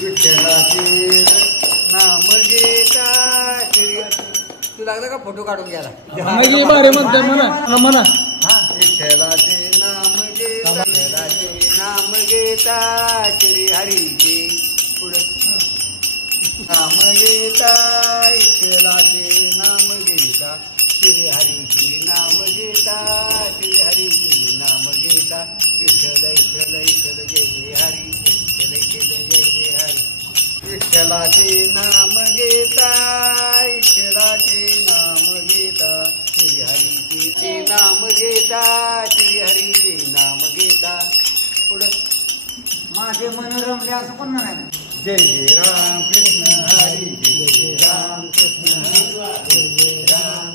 विठ्ठलाचे नाम घेता श्री. तू लागला का फोटो काढून घ्यायला? बारे म्हणते म्हणा म्हणा. विठ्ठलाचे नाम घेता, विठ्ठलाचे नाम घेता श्री हरीचे. पुढे नाम घेता, विठ्ठलाचे नाम घेता श्री हरीचे नाम घेता, श्री हरीचे नाम घेता. विठ्ठल विठ्ठल विठ्ठल जय जय हरी, विठ्ठल विठ्ठल जय जय हरी. विठ्ठलाचे नाम घेता, विठ्ठलाचे नाम घेता श्री हरीचे नाम घेता, श्री हरीचे नाम घेता. पुढे माझे मन रमले असं पण म्हणायला. जय जय राम कृष्ण हरी, जय जय राम कृष्ण हरी, जय जय राम